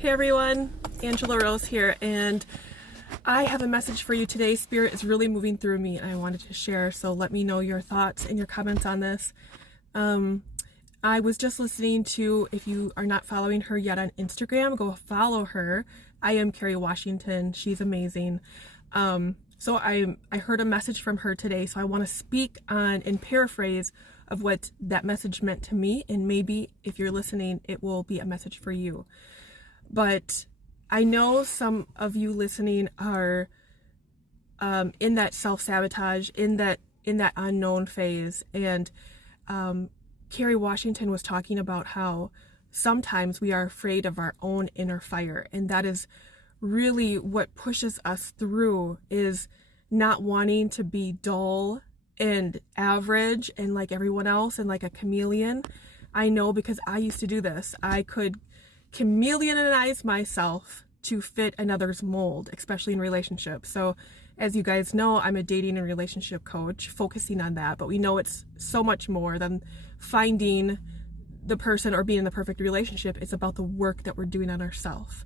Hey everyone, Angela Rose here, and I have a message for you today. Spirit is really moving through me and I wanted to share, so let me know your thoughts and your comments on this. I was just listening to, if you are not following her yet on Instagram, go follow her. I am Carrie Washington. She's amazing. So I heard a message from her today, so I want to speak on and paraphrase of what that message meant to me, and maybe if you're listening, it will be a message for you. But I know some of you listening are in that self-sabotage, in that unknown phase, and Carrie Washington was talking about how sometimes we are afraid of our own inner fire, and that is really what pushes us through, is not wanting to be dull and average and like everyone else and like a chameleon. I know, because I used to do this. I could chameleonize myself to fit another's mold, especially in relationships. So as you guys know, I'm a dating and relationship coach focusing on that, but we know it's so much more than finding the person or being in the perfect relationship. It's about the work that we're doing on ourselves.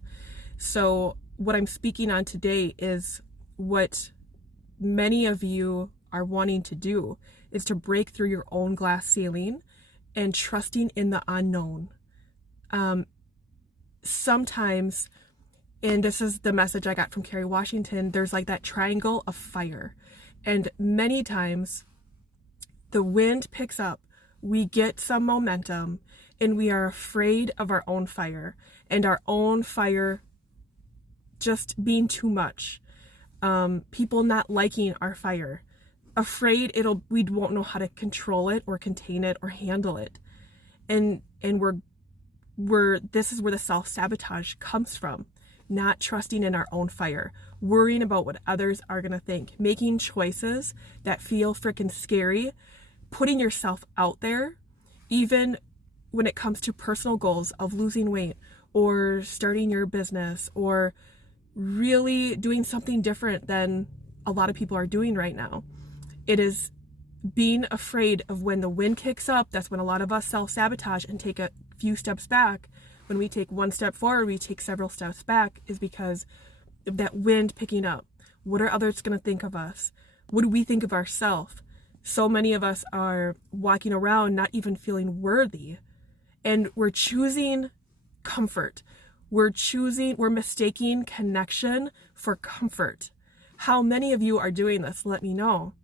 So what I'm speaking on today is what many of you are wanting to do, is to break through your own glass ceiling and trusting in the unknown. Sometimes, and this is the message I got from Carrie Washington, there's like that triangle of fire. And many times the wind picks up, we get some momentum, and we are afraid of our own fire and our own fire just being too much. People not liking our fire, afraid we won't know how to control it or contain it or handle it. And this is where the self-sabotage comes from. Not trusting in our own fire, worrying about what others are going to think, making choices that feel freaking scary, putting yourself out there, even when it comes to personal goals of losing weight or starting your business or really doing something different than a lot of people are doing right now. It is being afraid of when the wind kicks up. That's when a lot of us self-sabotage and take a few steps back. When we take one step forward, we take several steps back, is because of that wind picking up. What are others going to think of us? What do we think of ourselves? So many of us are walking around not even feeling worthy, and we're choosing comfort. We're mistaking connection for comfort. How many of you are doing this? Let me know.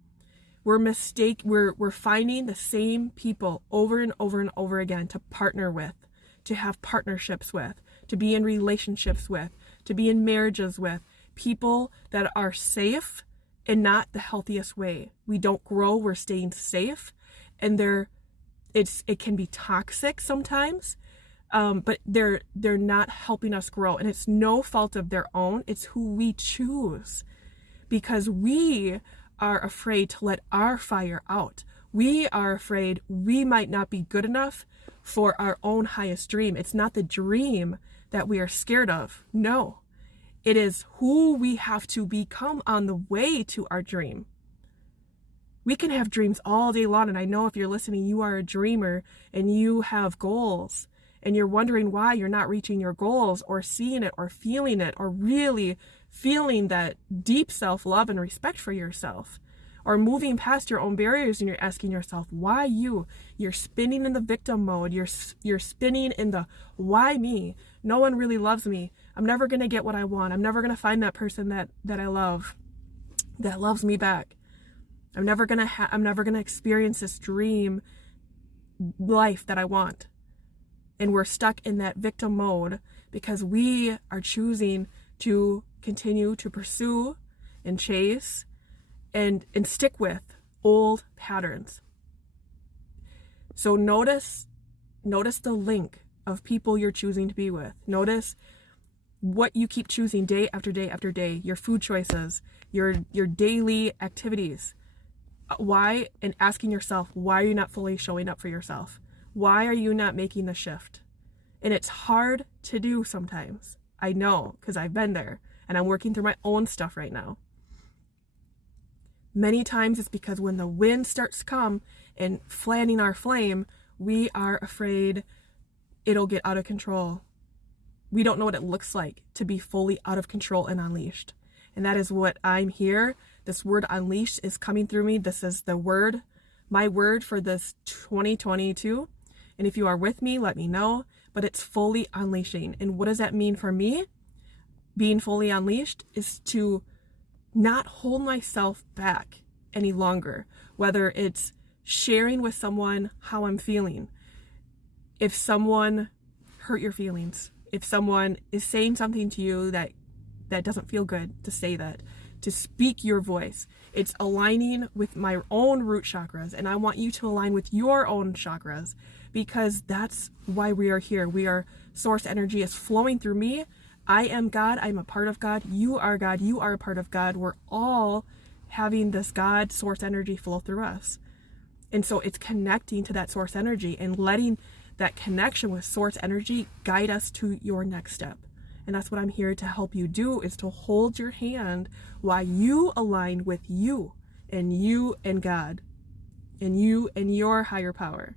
We're finding the same people over and over and over again to partner with, to have partnerships with, to be in relationships with, to be in marriages with, people that are safe and not the healthiest way. We don't grow, we're staying safe, and it can be toxic sometimes, but they're not helping us grow, and it's no fault of their own. It's who we choose, because we are afraid to let our fire out. We are afraid we might not be good enough for our own highest dream. It's not the dream that we are scared of. No, it is who we have to become on the way to our dream. We can have dreams all day long, and I know if you're listening, you are a dreamer and you have goals, and you're wondering why you're not reaching your goals or seeing it or feeling it or really feeling that deep self-love and respect for yourself, or moving past your own barriers, and you're asking yourself, why you? You're spinning in the victim mode. You're spinning in the, why me? No one really loves me. I'm never going to get what I want. I'm never going to find that person that I love, that loves me back. I'm never going to experience this dream life that I want. And we're stuck in that victim mode because we are choosing to continue to pursue and chase and stick with old patterns. So notice the link of people you're choosing to be with. Notice what you keep choosing day after day after day, your food choices, your daily activities. Why? And asking yourself, why are you not fully showing up for yourself? Why are you not making the shift? And it's hard to do sometimes. I know, because I've been there, and I'm working through my own stuff right now. Many times it's because when the wind starts to come and fanning our flame, we are afraid it'll get out of control. we don't know what it looks like to be fully out of control and unleashed. And that is what I'm here. This word unleashed is coming through me. This is the word, my word for this 2022. And if you are with me, let me know. But it's fully unleashing. And what does that mean for me? Being fully unleashed is to not hold myself back any longer, whether it's sharing with someone how I'm feeling. If someone hurt your feelings, if someone is saying something to you that doesn't feel good, to say that, to speak your voice. It's aligning with my own root chakras, and I want you to align with your own chakras, because that's why we are here. We are source energy is flowing through me. I am God. I'm a part of God. You are God. You are a part of God. We're all having this God source energy flow through us. And so it's connecting to that source energy and letting that connection with source energy guide us to your next step. And that's what I'm here to help you do, is to hold your hand while you align with you and God and you and your higher power.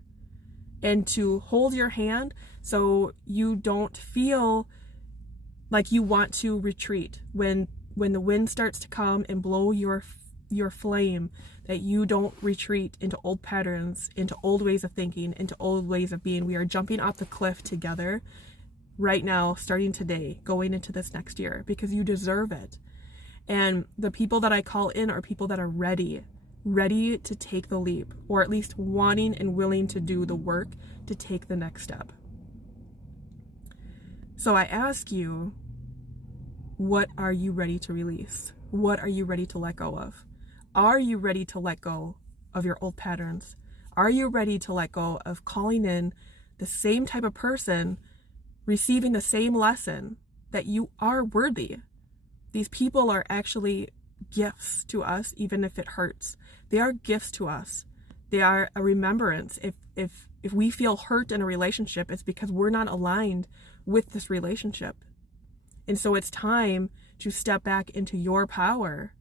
And to hold your hand so you don't feel like you want to retreat when the wind starts to come and blow your flame, that you don't retreat into old patterns, into old ways of thinking, into old ways of being. We are jumping off the cliff together right now, starting today, going into this next year, because you deserve it. And the people that I call in are people that are ready to take the leap, or at least wanting and willing to do the work to take the next step. So I ask you, what are you ready to release? What are you ready to let go of? Are you ready to let go of your old patterns? Are you ready to let go of calling in the same type of person, receiving the same lesson, that you are worthy? These people are actually gifts to us, even if it hurts. They are gifts to us. They are a remembrance. If we feel hurt in a relationship, it's because we're not aligned with this relationship. And so it's time to step back into your power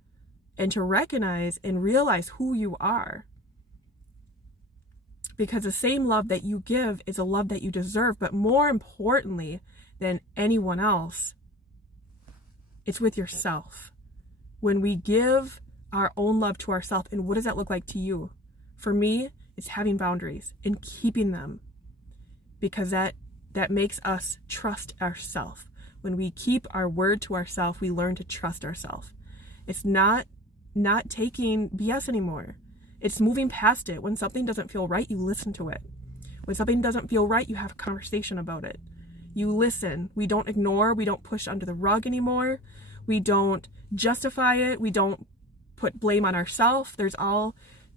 and to recognize and realize who you are. Because the same love that you give is a love that you deserve, but more importantly than anyone else, it's with yourself. When we give our own love to ourselves, and what does that look like to you? For me, it's having boundaries and keeping them, because that makes us trust ourselves. When we keep our word to ourselves, we learn to trust ourselves. It's not taking BS anymore. It's moving past it. When something doesn't feel right, you listen to it. When something doesn't feel right, you have a conversation about it. You listen. We don't ignore. We don't push under the rug anymore. We don't justify it. We don't put blame on ourselves. There's all,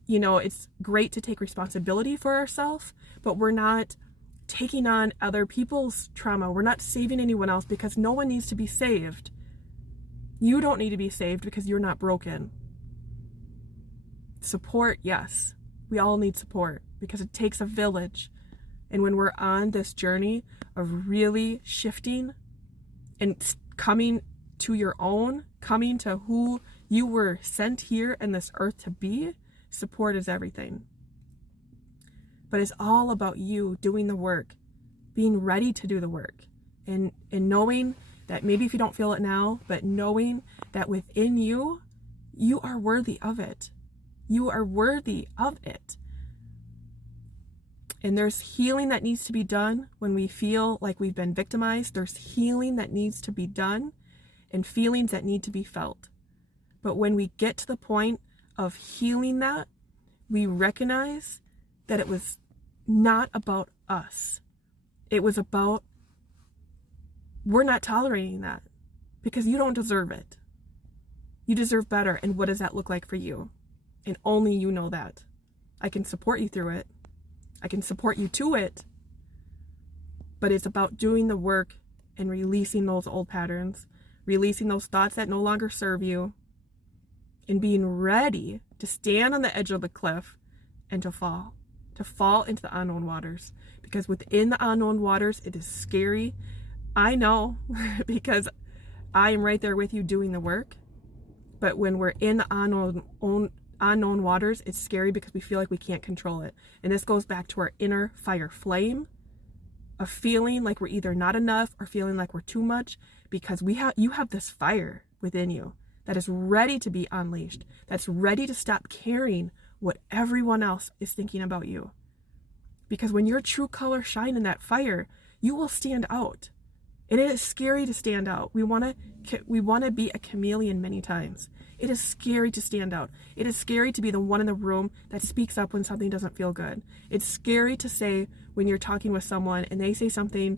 it's great to take responsibility for ourselves, but we're not taking on other people's trauma. We're not saving anyone else, because no one needs to be saved. You don't need to be saved because you're not broken. Support, yes. We all need support, because it takes a village. And when we're on this journey of really shifting and coming to your own, coming to who you were sent here in this earth to be, support is everything. But it's all about you doing the work, being ready to do the work, and knowing that maybe if you don't feel it now, but knowing that within you, you are worthy of it. You are worthy of it. And there's healing that needs to be done when we feel like we've been victimized. There's healing that needs to be done and feelings that need to be felt. But when we get to the point of healing that, we recognize that it was not about us. It was about, we're not tolerating that, because you don't deserve it. You deserve better. And what does that look like for you? And only you know that. I can support you through it. I can support you to it. But it's about doing the work and releasing those old patterns, releasing those thoughts that no longer serve you, and being ready to stand on the edge of the cliff and to fall into the unknown waters. Because within the unknown waters, it is scary. I know, because I am right there with you doing the work. But when we're in the unknown waters, it's scary because we feel like we can't control it. And this goes back to our inner fire flame. of feeling like we're either not enough or feeling like we're too much, because you have this fire within you that is ready to be unleashed, that's ready to stop caring what everyone else is thinking about you. Because when your true color shine in that fire, you will stand out. And it is scary to stand out. We want to be a chameleon many times. It is scary to stand out. It is scary to be the one in the room that speaks up when something doesn't feel good. It's scary to say when you're talking with someone and they say something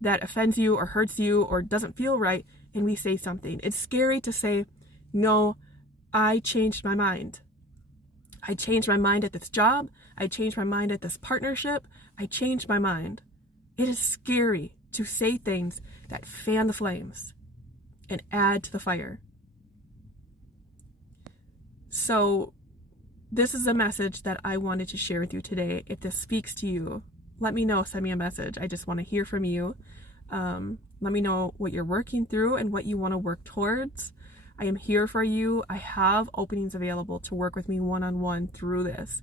that offends you or hurts you or doesn't feel right, and we say something. It's scary to say, no, I changed my mind. I changed my mind at this job. I changed my mind at this partnership. I changed my mind. It is scary to say things that fan the flames and add to the fire. So this is a message that I wanted to share with you today. If this speaks to you, let me know, send me a message. I just want to hear from you. Let me know what you're working through and what you want to work towards. I am here for you. I have openings available to work with me one-on-one through this.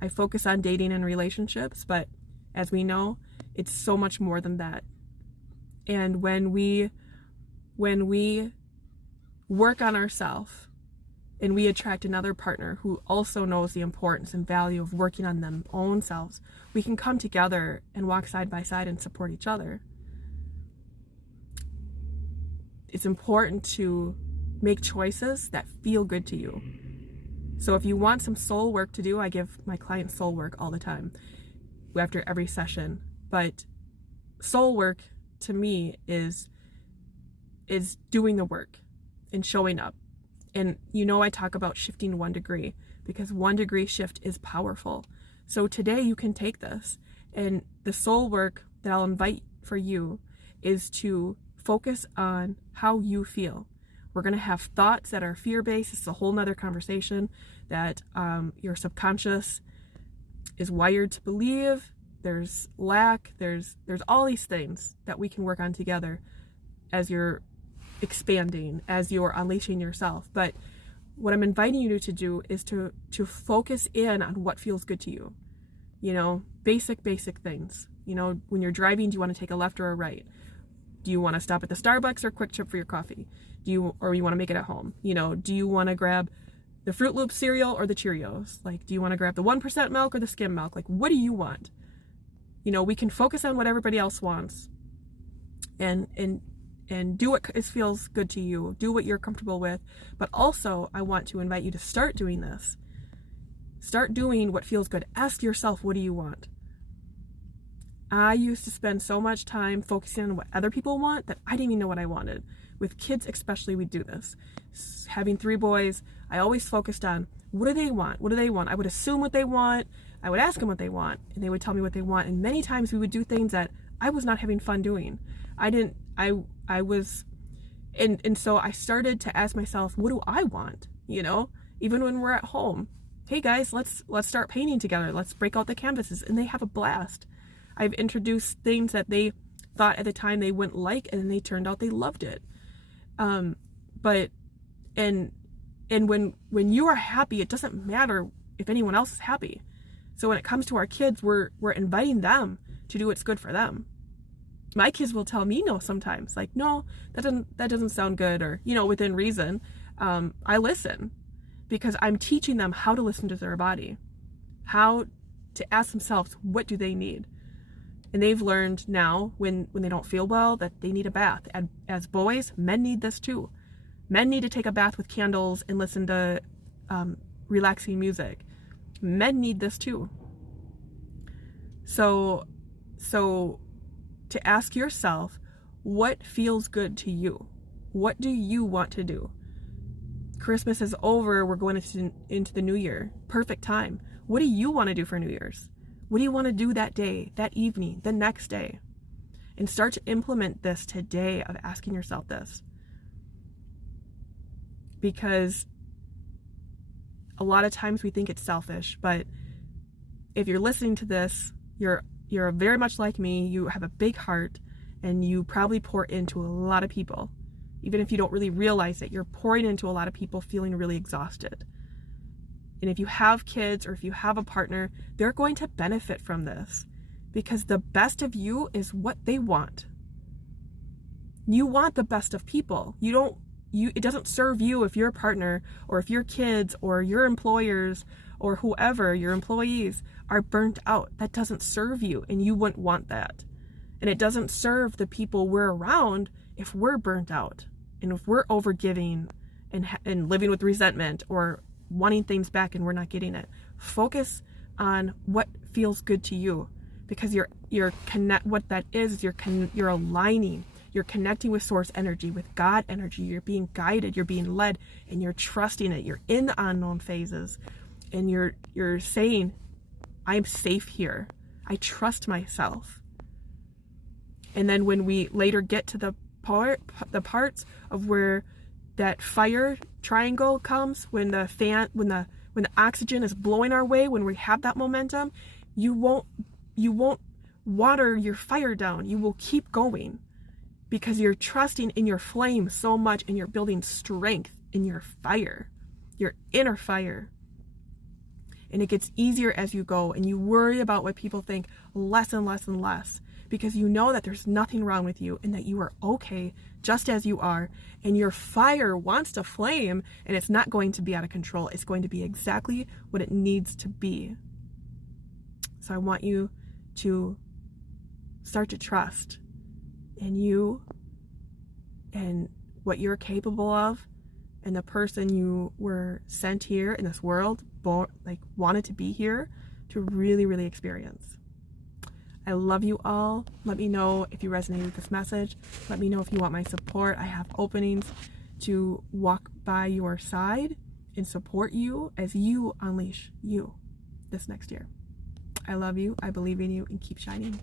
I focus on dating and relationships, but as we know, it's so much more than that. And when we work on ourselves and we attract another partner who also knows the importance and value of working on them own selves, we can come together and walk side by side and support each other. It's important to make choices that feel good to you. So if you want some soul work to do, I give my clients soul work all the time after every session. But soul work to me is doing the work and showing up. And I talk about shifting 1 degree because 1 degree shift is powerful. So today you can take this, and the soul work that I'll invite for you is to focus on how you feel. We're going to have thoughts that are fear-based. It's a whole nother conversation that your subconscious is wired to believe. There's lack. There's all these things that we can work on together as you're expanding, as you're unleashing yourself. But what I'm inviting you to do is to focus in on what feels good to you. Basic things. When you're driving, do you want to take a left or a right? Do you want to stop at the Starbucks or Quick Trip for your coffee? Or you want to make it at home? Do you want to grab the Fruit Loops cereal or the Cheerios? Do you want to grab the 1% milk or the skim milk? What do you want? We can focus on what everybody else wants and do what feels good to you. Do what you're comfortable with. But also, I want to invite you to start doing this. Start doing what feels good. Ask yourself, what do you want? I used to spend so much time focusing on what other people want that I didn't even know what I wanted. With kids especially, we do this. Having 3 boys, I always focused on, what do they want? What do they want? I would assume what they want. I would ask them what they want, and they would tell me what they want. And many times we would do things that I was not having fun doing. So I started to ask myself, what do I want? Even when we're at home, hey guys, let's start painting together. Let's break out the canvases, and they have a blast. I've introduced things that they thought at the time they wouldn't like, and then they turned out they loved it. And when you are happy, it doesn't matter if anyone else is happy. So when it comes to our kids, we're inviting them to do what's good for them. My kids will tell me no sometimes, no, that doesn't sound good, or within reason. I listen because I'm teaching them how to listen to their body, how to ask themselves, what do they need? And they've learned now when they don't feel well that they need a bath. And as boys, men need this too. Men need to take a bath with candles and listen to relaxing music. Men need this too. So to ask yourself, what feels good to you? What do you want to do? Christmas is over. We're going into the new year. Perfect time. What do you want to do for New Year's? What do you want to do that day, that evening, the next day? And start to implement this today of asking yourself this. Because a lot of times we think it's selfish, but if you're listening to this, you're very much like me. You have a big heart, and you probably pour into a lot of people. Even if you don't really realize it, you're pouring into a lot of people feeling really exhausted. And if you have kids or if you have a partner, they're going to benefit from this because the best of you is what they want. You want the best of people. It doesn't serve you if your partner or if your kids or your employers or whoever, your employees, are burnt out. That doesn't serve you, and you wouldn't want that. And it doesn't serve the people we're around if we're burnt out and if we're overgiving and living with resentment or wanting things back and we're not getting it. Focus on what feels good to you, because what that is you're aligning. You're connecting with source energy, with God energy. You're being guided, you're being led, and you're trusting it. You're in the unknown phases, and you're saying, I'm safe here. I trust myself. And then when we later get to the parts of where that fire triangle comes, when the oxygen is blowing our way, when we have that momentum, you won't water your fire down. You will keep going, because you're trusting in your flame so much, and you're building strength in your fire, your inner fire. And it gets easier as you go, and you worry about what people think less and less and less, because you know that there's nothing wrong with you and that you are okay just as you are, and your fire wants to flame, and it's not going to be out of control. It's going to be exactly what it needs to be. So I want you to start to trust in you and what you're capable of, and the person you were sent here in this world, wanted to be here to really, really experience. I love you all. Let me know if you resonate with this message. Let me know if you want my support. I have openings to walk by your side and support you as you unleash you this next year. I love you. I believe in you, and keep shining.